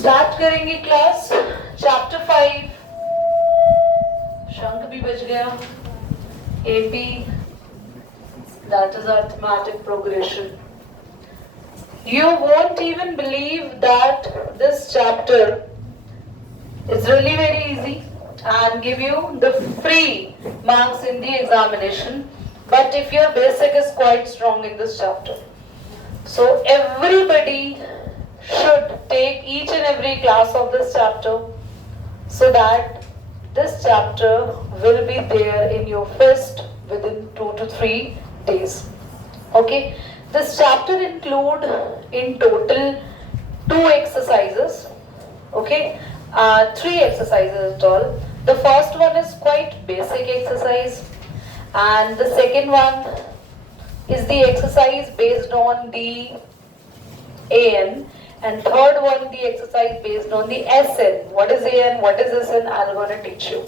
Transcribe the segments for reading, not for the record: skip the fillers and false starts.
Start करेंगे class chapter 5 शंख भी बज गया AP that is arithmetic progression. You won't even believe that this chapter is really very easy and give you the free marks in the examination, but if your basic is quite strong in this chapter, so everybody should take each and every class of this chapter so that this chapter will be there in your fist within 2 to 3 days. Okay, this chapter include in total 2 exercises. Okay, 3 exercises at all. The first one is quite basic exercise, and the second one is the exercise based on the AN, and third one the exercise based on the SN. What is AN? What is SN? I'm going to teach you.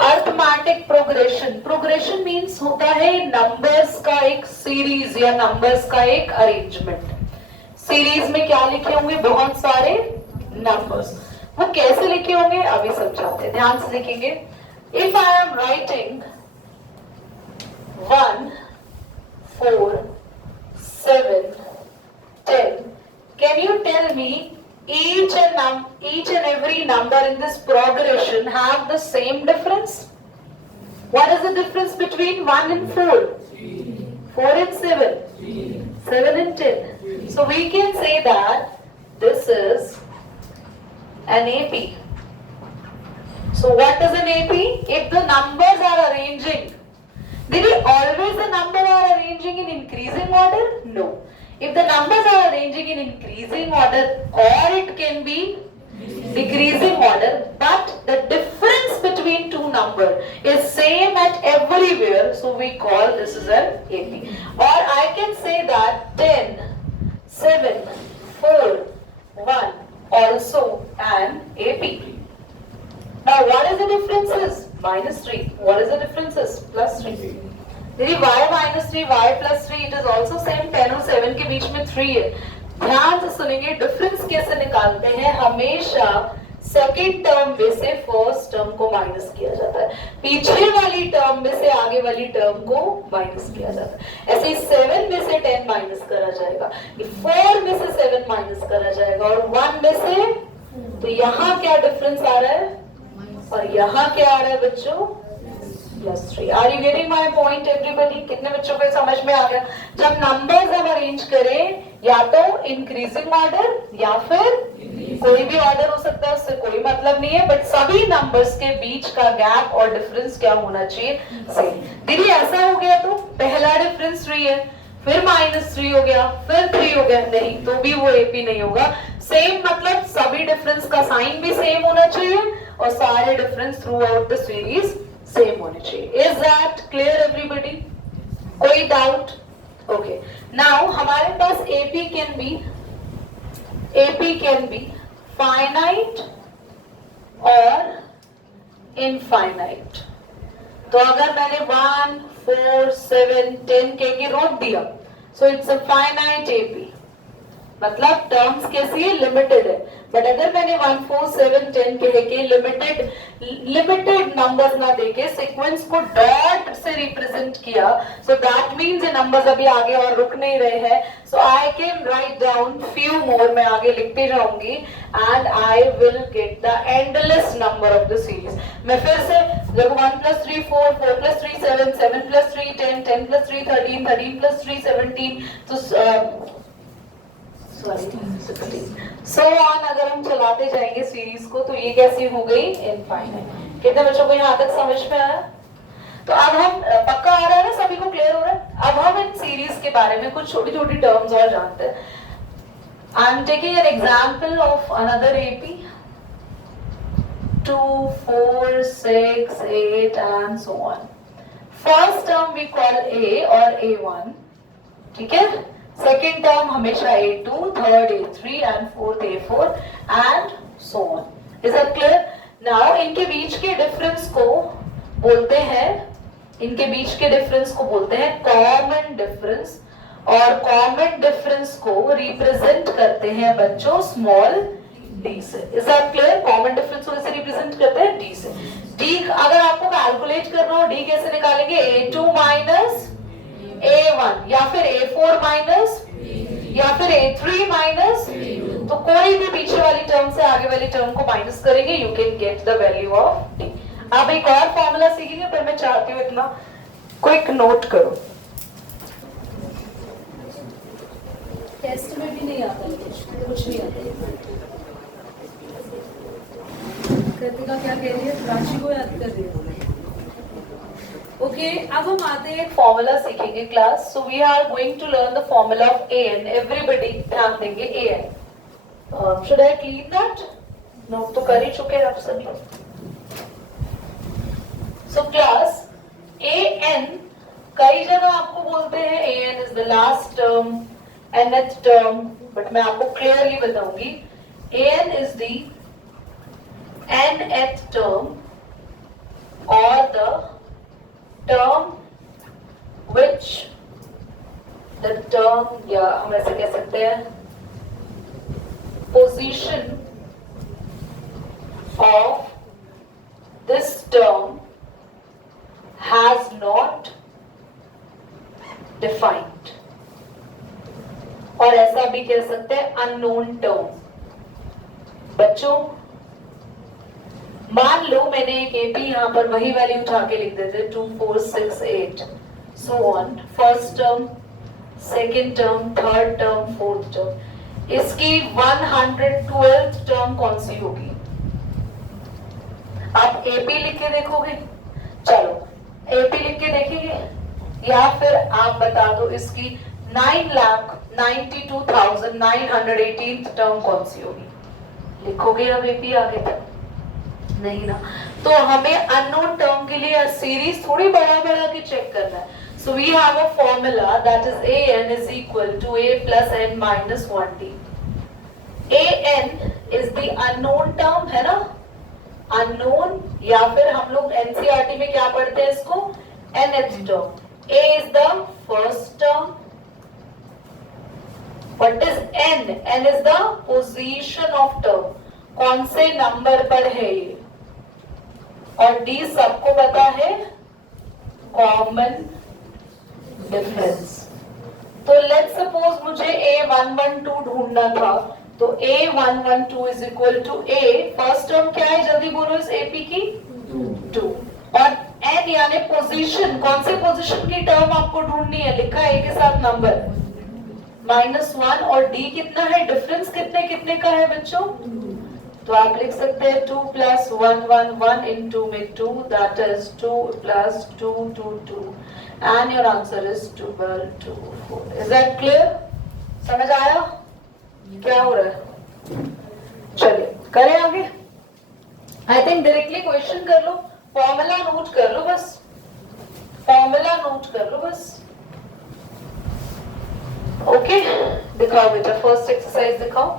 Arithmetic progression. Progression means होता है numbers का एक series या numbers का एक arrangement. Series में क्या लिखे होंगे? बहुत सारे नंबर्स. वो कैसे लिखे होंगे अभी समझाते हैं, ध्यान से लिखेंगे. If I am writing 1 4 7 10, can you tell me each and every number in this progression have the same difference? What is the difference between 1 and 4? 4 and 7? 7 and 10. So we can say that this is an AP. So what is an AP? If the numbers are arranging, did always the number are arranging in increasing order? No. If the numbers are arranging in increasing order, or it can be decreasing order, but the difference between two numbers is same at everywhere, so we call this is an AP. Or I can say that 10, 7, 4, 1 also an AP. Now what is the differences? -3. What is the differences? +3. यदि y minus 3, y plus 3, it is also same. 10 और 7 के बीच में 3 है. ध्यान से सुनेंगे. Difference कैसे निकालते हैं? हमेशा सेकेंड टर्म में से फर्स्ट टर्म को माइनस किया जाता है, पीछे वाली टर्म में से आगे वाली टर्म को माइनस किया जाता है. ऐसे 7 में से 10 माइनस करा जाएगा, 4 में से 7 माइनस करा जाएगा, और 1 में से. तो यहाँ क्या डिफरेंस आ रहा है और यहाँ क्या आ रहा है बच्चों? +3. Are you getting my point everybody? कितने बच्चों को समझ में आ गया? जब नंबर्स हम अरेंज करें, या तो इंक्रीजिंग ऑर्डर या फिर कोई भी ऑर्डर हो सकता है, उससे कोई मतलब नहीं है, बट सभी नंबर्स के बीच का गैप और डिफरेंस क्या होना चाहिए? सेम. दीदी ऐसा हो गया तो पहला डिफरेंस 3 है, फिर -3 हो गया, फिर 3 हो गया, नहीं तो भी वो एपी नहीं होगा. सेम मतलब सभी डिफरेंस का साइन भी सेम होना चाहिए और सारे difference through out the series same होने चाहिए. Is that clear everybody? कोई डाउट? ओके. नाउ हमारे पास एपी कैन बी फाइनाइट और इनफाइनाइट. तो अगर मैंने 1 4 7 10 कह के रोक दिया, so it's a finite AP. मतलब टर्म्स कैसी है? लिमिटेड है. बट अगर मैंने 1 4 7 10 कह के लिमिटेड नंबर्स ना देके सीक्वेंस को डॉट से रिप्रेजेंट किया, सो दैट मीन्स ये नंबर्स अभी आगे और रुक नहीं रहे हैं. So I can write down few more, मैं आगे लिखती जाऊंगी, and I will get the endless number of the series. मैं फिर से देखो 1 + 3 4, 4 + 3 7, 7 + 3 10, 10 + 3 13, 13 + 3 17, तो सो ऑन अगर हम चलाते जाएंगे सीरीज को, तो ये कैसी हो गई? इनफाइनाइट. कितने बच्चों को यहाँ तक समझ में आया? तो अब हम पक्का आ रहा है ना, सभी को क्लियर हो रहा है? अब हम इन सीरीज के बारे में कुछ छोटी छोटी टर्म्स और जानते हैं. I am taking an example of another AP 2 4 6 8 and so on. First term we call a और A1. ठीक है. सेकेंड टर्म हमेशा A2, third A3 and fourth A4 and so on. Is that clear? Now इनके बीच के difference को बोलते हैं कॉमन डिफरेंस, और कॉमन डिफरेंस को रिप्रेजेंट करते हैं बच्चों स्मॉल डी से। Is that clear? Common difference को कैसे रिप्रेजेंट करते हैं? डी से। डी अगर आपको कैलकुलेट करना हो, डी कैसे निकालेंगे? a2 माइनस a1 या फिर a4 माइनस या फिर a3 माइनस, तो कोई भी पीछे वाली टर्म से आगे वाली टर्म को माइनस करेंगे, you can get the value of D. अब एक और फॉर्मूला सीखेंगे, पर मैं चाहती हूँ इतना क्विक नोट करो। टेस्ट में भी नहीं आता, कुछ नहीं आता। कृतिका क्या कह रही है? राशि को याद कर रही है। ओके, अब हम आते हैं फॉर्मूला सीखेंगे class. So we are going to learn the formula of an। Everybody ध्यान देंगे an। Should I clean that? Note तो कर ही चुके हैं आप सभी। सो क्लास an कई जगह आपको बोलते हैं an is the last term, nth term, but मैं आपको क्लियरली बताऊंगी an is the nth term or the term which the term, या हम ऐसे कह सकते हैं position of this term has not defined, और ऐसा भी कह सकते हैं unknown term। बच्चों मान लो मैंने एक एपी यहाँ पर वही वैल्यू उठा के लिख देते 2 4 6 8 सो on, first term, second term, third term, fourth term, इसकी 112th टर्म कौन सी होगी? आप एपी लिख के देखोगे? चलो एपी लिख के देखेंगे, या फिर आप बता दो इसकी 9,92,918 टर्म कौन सी होगी? लिखोगे अब एपी आगे तक? नहीं ना। तो हमें अननोन टर्म के लिए सीरीज थोड़ी बढ़ा के चेक करना है। So we have a formula that is an is equal to a plus n minus 1t। an is the unknown term है ना, unknown, या फिर हम लोग एनसीईआरटी में क्या पढ़ते हैं इसको? nth term। a is the first term। what is n? n is the position of term, कौन से नंबर पर है ये, और डी सबको पता है कॉमन डिफरेंस। तो लेट्स सपोज मुझे a112 ढूंढना था, तो a112 is equal to a, first term क्या है जल्दी बोलो इस एपी की? 2, और n यानी पोजीशन, कौन से पोजीशन की टर्म आपको ढूंढनी है? लिखा है a के साथ नंबर -1, और d कितना है? डिफरेंस कितने कितने का है बच्चों? तो आप लिख सकते हैं 2 + 1 1 1 इन 2 में 2, that is 2 + 2 2 2, and your answer is 12 2 4। Is that clear? समझ आया क्या हो रहा है? चलिए करें आगे। आई थिंक डायरेक्टली क्वेश्चन कर लो, फॉर्मूला नोट कर लो बस, फॉर्मूला नोट कर लो बस। ओके दिखाओ बेटा, फर्स्ट एक्सरसाइज दिखाओ।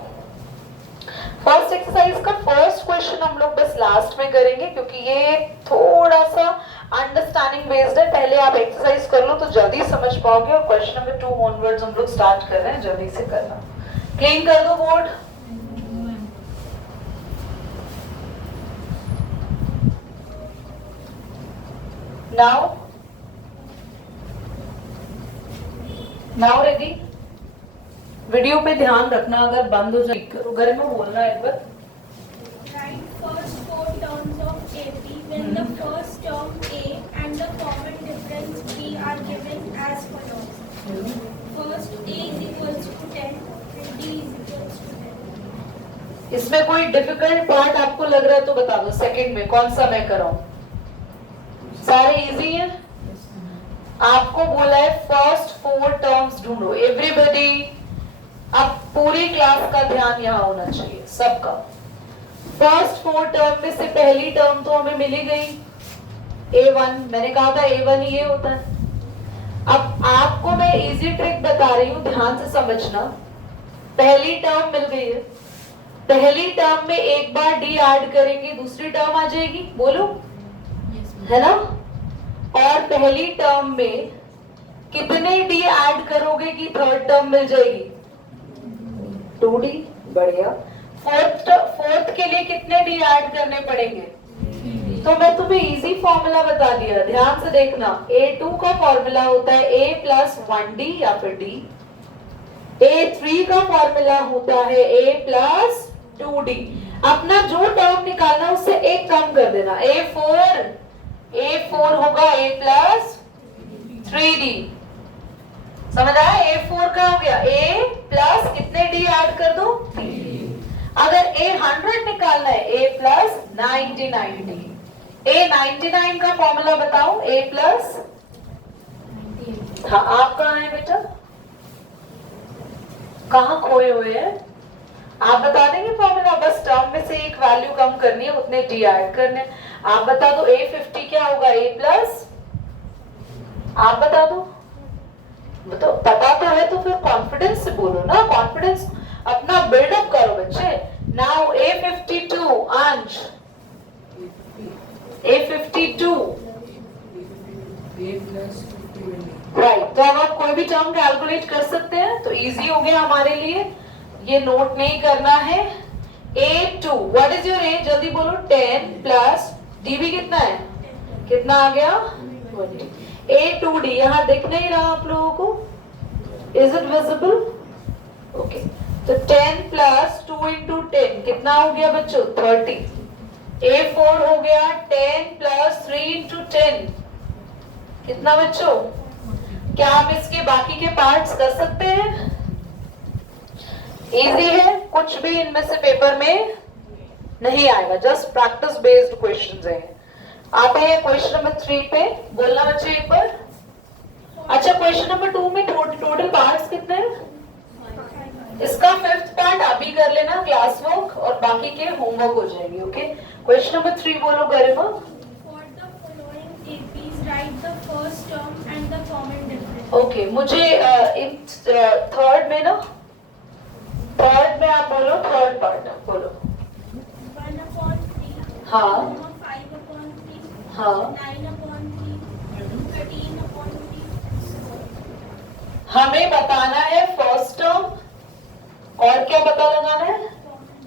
फर्स्ट एक्सरसाइज का फर्स्ट क्वेश्चन हम लोग बस लास्ट में करेंगे, क्योंकि ये थोड़ा सा अंडरस्टैंडिंग बेस्ड है। पहले आप एक्सरसाइज कर लो तो जल्दी समझ पाओगे, और क्वेश्चन नंबर 2 ऑनवर्ड्स हम लोग स्टार्ट कर रहे हैं, जल्दी से करना। क्लीन कर दो बोर्ड। Now ready? वीडियो पे ध्यान रखना, अगर बंद हो जाए घर में बोलना एक बार। Write first 4 terms of AP when the first term A and the common difference B are given as follows. First A is equals to 10 and D is equals to 10. इसमें कोई डिफिकल्ट पार्ट आपको लग रहा है तो बता दो, second में कौन सा मैं कराऊं? सारे इजी हैं। आपको बोला है फर्स्ट 4 टर्म्स ढूंढो। एवरीबॉडी, अब पूरी क्लास का ध्यान यहाँ होना चाहिए सबका। फर्स्ट 4 टर्म में से पहली टर्म तो हमें मिली गई a1, मैंने कहा था a1 ये होता है। अब आपको मैं इजी ट्रिक बता रही हूँ, ध्यान से समझना। पहली टर्म मिल गई है, पहली टर्म में एक बार डी ऐड करेंगे दूसरी टर्म आ जाएगी, बोलो है ना। और पहली टर्म में कितने डी ऐड करोगे कि थर्ड टर्म मिल जाएगी? 2d। बढ़िया। लेफ्ट के लिए कितने डी ऐड करने पड़ेंगे? तो मैं तुम्हें इजी फॉर्मूला बता दिया, ध्यान से देखना। A2 का फॉर्मूला होता है A प्लस 1D या फिर D। A3 का फॉर्मूला होता है A प्लस 2D। अपना जो टर्म निकालना उससे एक कम कर देना। A4 होगा A प्लस 3D। समझ आया? A4 का हो गया A प्लस कितने D ऐड कर दो? 3। अगर A100 निकालना है A प्लस 99D। A99 का फॉर्मूला बताओ। A प्लस, हाँ आप कहाँ हैं बेटा? कहाँ खोए हुए हैं? आप बता देंगे फॉर्मूला? बस टर्म में से एक वैल्यू कम करनी है, उतने डी ऐड करने। आप बता दो A50 क्या होगा? A प्लस, आप बता दो। तो पता तो है तो फिर कॉन्फिडेंस से बोलो ना, कॉन्फिडेंस अपना बिल्डअप करो बच्चे। नाउ A52 अंश, A52 राइट। तो अब आप कोई भी टर्म कैलकुलेट कर सकते हैं, तो इजी हो गया हमारे लिए। ये नोट नहीं करना है। A2 what is your age? जल्दी बोलो। 10 प्लस D भी कितना है? कितना आ गया? 20। A2D यहाँ दिख नहीं रहा आप लोगों को? Is it visible? ओके, तो 10 प्लस 2 इंटू 10 कितना हो गया बच्चों? 30। A4 हो गया 10 प्लस 3 इंटू 10 कितना बच्चों? क्या हम इसके बाकी के पार्ट्स कर सकते हैं? इजी है, कुछ भी इनमें से पेपर में नहीं आएगा, जस्ट प्रैक्टिस बेस्ड क्वेश्चंस हैं। आते हैं क्वेश्चन नंबर 3 पे, बोलना बच्चे एक बार। अच्छा, क्वेश्चन नंबर 2 में टोटल पार्ट्स कितने हैं? इसका 5th पार्ट अभी कर लेना क्लास वर्क, और बाकी के होमवर्क हो जाएंगे। ओके, क्वेश्चन नंबर 3 बोलो गरिमा। For the following APs, write the first term and the common difference. Okay, मुझे इन थर्ड में ना, थर्ड में आप बोलो, थर्ड पार्ट बोलो। 1/3, हाँ 5/3, हाँ 9/3, 13/3. हमें बताना है फर्स्ट टर्म, और क्या पता लगाना है?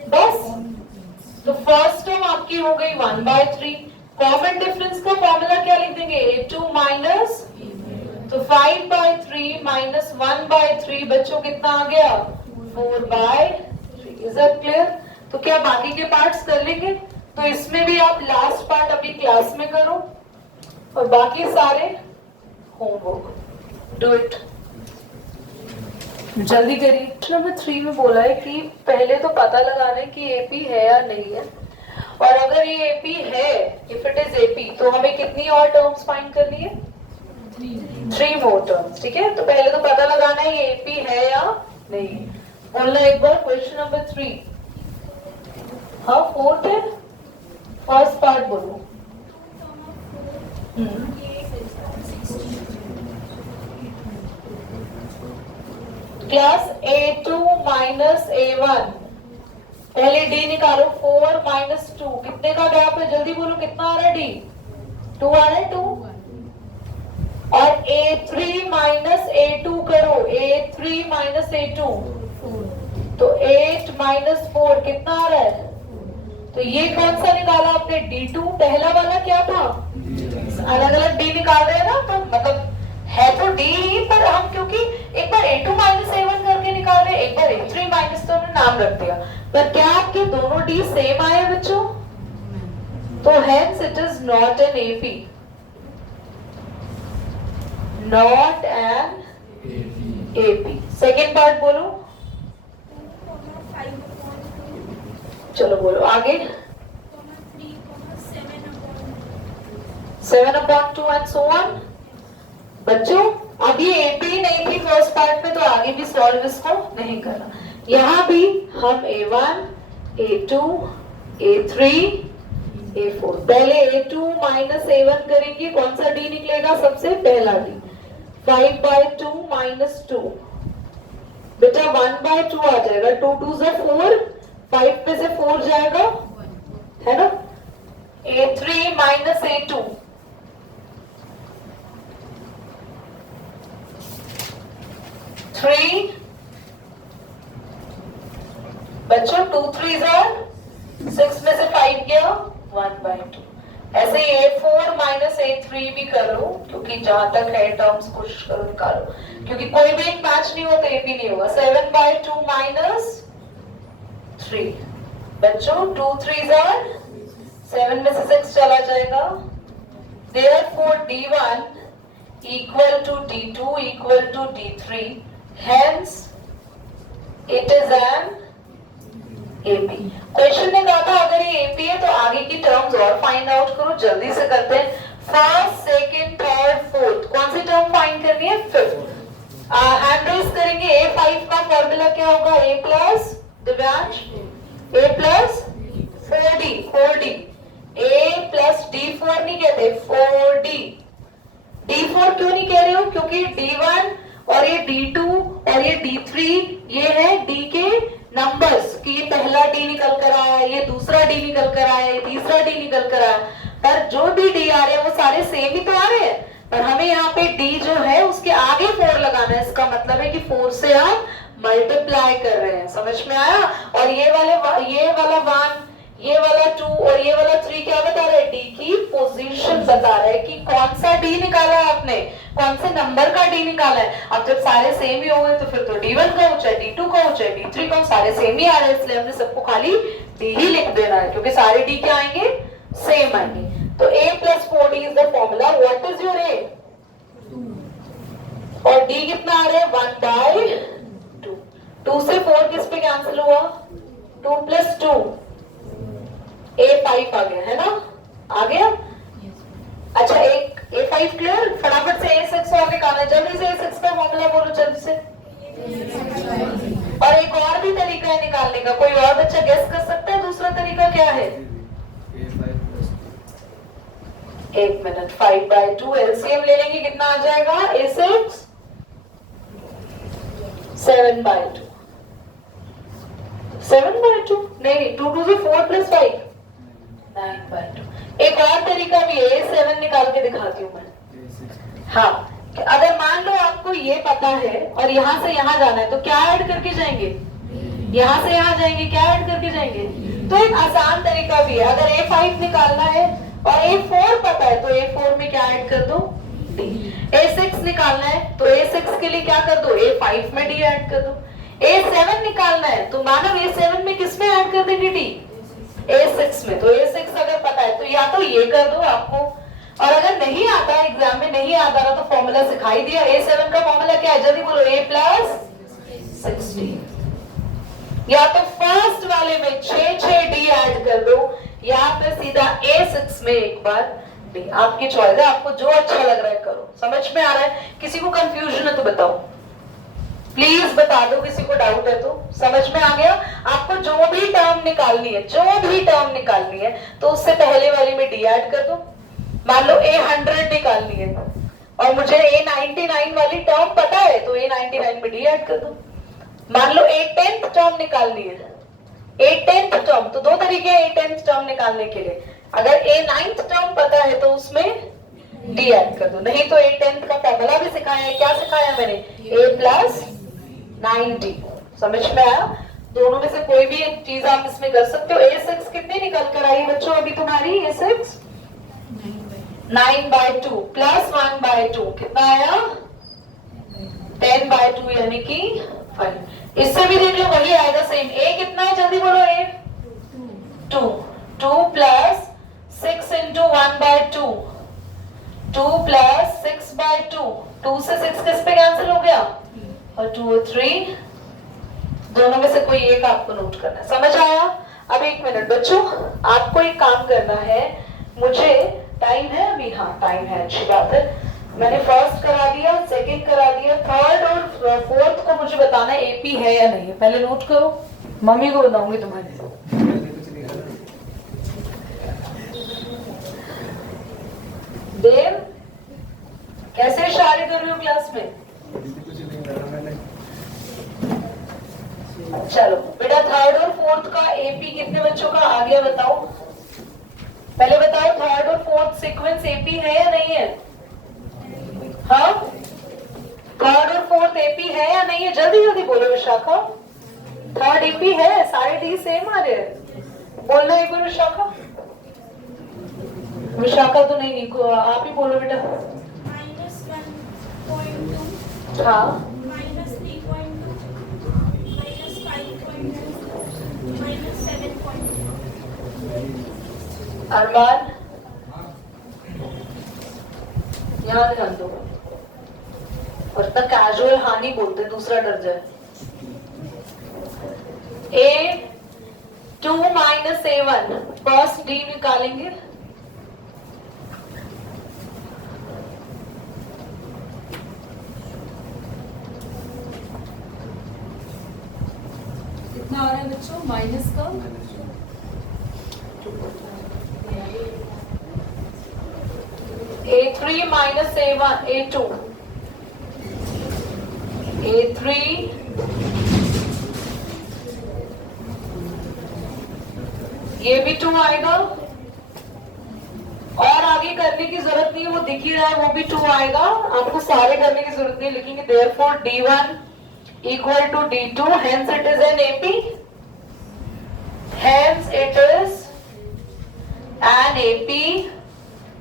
बस। तो फर्स्ट टर्म आपकी हो गई 1/3। कॉमन डिफरेंस का फॉर्मूला क्या लिख देंगे? A2 माइनस, तो 5/3 माइनस 1/3 बच्चों कितना आ गया? 4/3। Is that clear? तो क्या बाकी के पार्ट्स कर लेंगे? तो इसमें भी आप लास्ट पार्ट अभी क्लास में करो, और बाकी सारे होमवर्क। डू इट, जल्दी करिए। नंबर 3 में बोला है कि पहले तो पता लगाना है कि एपी है या नहीं है, और अगर ये एपी है, इफ इट इज एपी, तो हमें कितनी और टर्म्स फाइंड करनी है? 3 मोर टर्म्स। ठीक है, तो पहले तो पता लगाना है ये एपी है या नहीं। बोलना एक बार क्वेश्चन नंबर 3। हाँ 4th है, फर्स्ट पार्ट बोलो। क्लास A2 माइनस A1, पहले D निकालो। 4 माइनस 2 कितने का गैप है? जल्दी बोलो, कितना आ रहा है? D 2 आ रहा है, 2। और A3 माइनस A2 करो। A3 माइनस A2 तो 8 माइनस 4 कितना आ रहा है? तो ये कौन सा निकाला आपने? D2। पहला वाला क्या था? अलग अलग D निकाल रहे हैं ना, तो मतलब है तो D ही, पर हम क्योंकि एक बार A2 माइनस A1 करके निकाल रहे हैं, एक बार A3 माइनस, तो हमने नाम रख दिया। पर क्या आपके दोनों D सेम आए बच्चों? तो hence it is not an AP, not an AP। Second part बोलो। 2, 5/2, चलो बोलो आगे। 3, 7/2. 7/2 एंड सो ऑन। बच्चों अब ये एपी नहीं थी फर्स्ट पार्ट में, तो आगे भी सॉल्व इसको नहीं करना। यहाँ भी हम A1, A2, A3, A4, पहले A2 माइनस A1 करेंगे। कौन सा D निकलेगा? सबसे पहला D। 5/2 माइनस 2 बेटा 1/2 आ जाएगा। 2 2 से 4, 5 में से 4 जाएगा, है ना? A3 माइनस A2, 3 बच्चों 2 3s are 6 में से 5 गया 1/2। ऐसे ही A4 माइनस A3 भी करो, क्योंकि जहां तक है टर्म्स कोशिश करो निकालो, क्योंकि कोई भी एक मैच नहीं होता, ये भी नहीं होगा। 7/2 माइनस 3 बच्चों 2 3s are 7 में से 6 चला जाएगा। Therefore D1 equal to D2 equal to D3, hence it is an AP। Question ने कहा था अगर ये AP है तो आगे की टर्म्स और फाइंड आउट करो, जल्दी से करते हैं। फर्स्ट, सेकंड, थर्ड, फोर्थ, कौन सी टर्म फाइंड करनी है? फिफ्थ। हैंड रेज करेंगे। A5 का फॉर्मूला क्या होगा? A plus Divyansh A plus 4D A plus D4 नहीं कहते, 4D। D4 क्यों नहीं कह रहे हो? क्योंकि D1 और ये D2 और ये D3 ये है D के नंबर्स कि ये पहला D निकल कर आया, ये दूसरा D निकल कर आया, ये तीसरा D निकल कर आया, पर जो भी D आ रहे हैं वो सारे सेम ही तो आ रहे हैं, पर हमें यहाँ पे D जो है उसके आगे 4 लगाना है। इसका मतलब है कि 4 से आप मल्टीप्लाई कर रहे हैं। समझ में आया? और ये वाला 1, ये वाला 2 और ये वाला 3 क्या बता रहा है? D की पोजीशन बता रहा है कि कौन सा D निकाला है आपने, कौन से नंबर का D निकाला है। अब जब सारे सेम ही हो गए तो फिर तो D1 का हो चाहे D2 का हो चाहे D3 का हो, सारे सेम ही आ रहे हैं, इसलिए हमने सबको खाली D ही लिख देना है, क्योंकि सारे D क्या आएंगे? सेम आएंगे। तो A plus 4D is the formula. What is your A? और D कितना आ रहा है? 1/2। 2 से 4 किस पे कैंसिल हुआ? 2 plus 2 A5 आ गया है ना? आ गया? अच्छा, एक A5 क्लियर? फटाफट से A6 और निकालना है, जल्दी से A6 का फॉर्मूला बोलो जल्दी से। और एक और भी तरीका है निकालने का, कोई और बच्चा गेस कर सकता है दूसरा तरीका क्या है? एक मिनट, 5/2 एलसीएम ले लेंगे, कितना आ जाएगा? A6 7/2 7/2 नहीं, 2 2 से 4 प्लस 5 9/2। एक और तरीका भी है, A7 निकाल के दिखाती हूँ मैं। हाँ, अगर मान लो आपको ये पता है और यहाँ से यहाँ जाना है तो क्या ऐड करके जाएंगे? यहाँ से यहाँ जाएंगे, क्या ऐड करके जाएंगे? तो एक आसान तरीका भी है, अगर A5 निकालना है और A4 पता है तो A4 में क्या ऐड कर दो? D। A6 निकालना है तो A6 के लिए क्या कर दो? A5 में D ऐड कर दो। A7 निकालना है तो मानो A7 में किस में ऐड कर देंगे D? A6 में। तो A6 अगर पता है तो या तो ये कर दो आपको, और अगर नहीं आता, एग्जाम में नहीं आता रहा तो फॉर्मूला सिखाई दिया। A7 का फॉर्मूला क्या है? जल्दी बोलो। A plus 16। या तो फर्स्ट वाले में 6 D ऐड कर दो, या फिर सीधा A6 में एक बार D। आपकी चॉइस है, आपको जो अच्छा लग रहा है करो। समझ में आ रहा है? किसी को कंफ्यूजन है तो बताओ, प्लीज बता दो, किसी को डाउट है तो। समझ में आ गया? आपको जो भी टर्म निकालनी है तो उससे पहले वाली में D ऐड कर दो। मान लो A100 निकालनी है और मुझे A99 वाली टर्म पता है तो A99 में D ऐड कर दो। मान लो A10th टर्म निकालनी है, A10th टर्म, तो दो तरीके हैं A10th टर्म निकालने के लिए। अगर A9th टर्म पता है तो उसमें D ऐड कर दो, नहीं तो A10th का फॉर्मूला भी सिखाया है। क्या सिखाया मैंने? A plus 9D। समझ में आया? दोनों में से कोई भी एक चीज आप इसमें कर सकते हो। A6 कितनी निकल कर आई बच्चों अभी तुम्हारी? A6 9/2 प्लस 1/2 कितना आया? 10/2 यानी कि 5। इससे भी देख लो वही आएगा सेम। A कितना है? जल्दी बोलो। A 2 plus 6 into 1/2 2 plus 6/2। 2 से 6 किस पे कैंसिल हो गया? और 2 और 3 दोनों में से कोई एक आपको नोट करना है। समझ आया? अब एक मिनट बच्चों, आपको एक काम करना है। मुझे टाइम है अभी? हाँ टाइम है, अच्छी बात है। मैंने फर्स्ट करा दिया, सेकंड करा दिया, थर्ड और फोर्थ को मुझे बताना है एपी है या नहीं है। पहले नोट करो, मम्मी को बताऊंगी तुम्हारे। देव कैसे इशारे कर रहे हो क्लास में? चलो बेटा, थर्ड और फोर्थ का एपी कितने बच्चों का आ गया बताओ? पहले बताओ, थर्ड और फोर्थ सीक्वेंस एपी है या नहीं है? हाँ, थर्ड और फोर्थ एपी है या नहीं है? जल्दी जल्दी बोलो विशाखा। थर्ड एपी है, सारे डी सेम आ रहे हैं। बोलना एक बार विशाखा। विशाखा तो नहीं, आप ही बोलो बेटा। -1.2 हाँ, -3.2 -5.2 -7.2 अरमान यहाँ ध्यान दो, और इतना कैजुअल हाँ नहीं बोलते, दूसरा डर जाए। A2 minus A1, first D निकालेंगे। कितना आ रहा है बच्चों माइनस का? A3 minus A1, A2, A3 ये भी 2 आएगा, और आगे करने की जरूरत नहीं, वो दिख ही रहा है, वो भी 2 आएगा, आपको सारे करने की जरूरत नहीं, लिखेंगे therefore D1 equal to D2, hence it is an AP, hence it is an AP,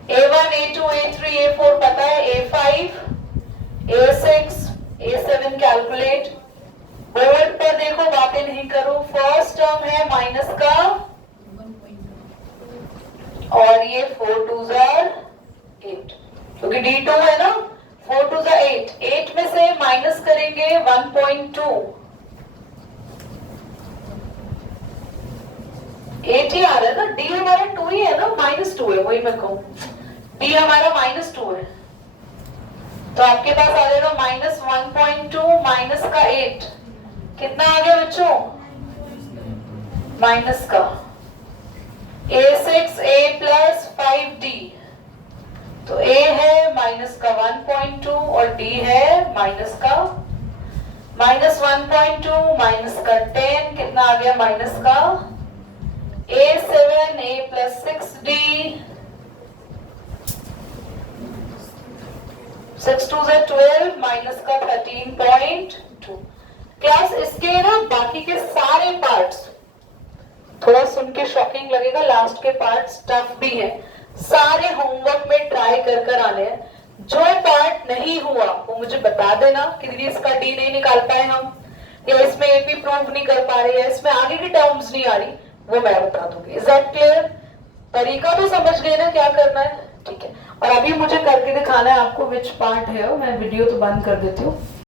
A1, A2, A3, A4 पता है, A5, A6, A7 calculate. Board पर देखो, बातें नहीं करो। फर्स्ट टर्म है माइनस का, और ये 4 2s are 8, क्योंकि D2 है ना, 4 2s are 8, 8 में से माइनस करेंगे 1.2, 8 ही आ रहा है ना, D हमारा 2 ही है ना, -2 है, वही मैं कहूँ, D हमारा -2 है, तो आपके पास आ जाएगा -1.2 माइनस का 8, कितना आ गया बच्चों, माइनस का A6A plus 5D, तो A है माइनस का 1.2 और D है माइनस का -1.2 माइनस का 10, कितना आ गया माइनस का A7A plus 6D, 6 2s are 12 minus का 13.2। क्लास इसके ना बाकी के सारे पार्ट्स, थोड़ा सुन के शॉकिंग लगेगा, लास्ट के पार्ट्स टफ भी है, सारे होमवर्क में ट्राई कर कर आने हैं। जो पार्ट नहीं हुआ वो मुझे बता देना कि दीदी इसका डी नहीं निकाल पाए हम, या इसमें एपी प्रूव नहीं कर पा रहे, या इसमें आगे की टर्म्स नहीं आ रही, वो मैं बता दूंगी। Is that clear? तरीका तो समझ गए ना क्या करना है? ठीक है, और अभी मुझे करके दिखाना है आपको विच पार्ट है, मैं वीडियो तो बंद कर देती हूँ।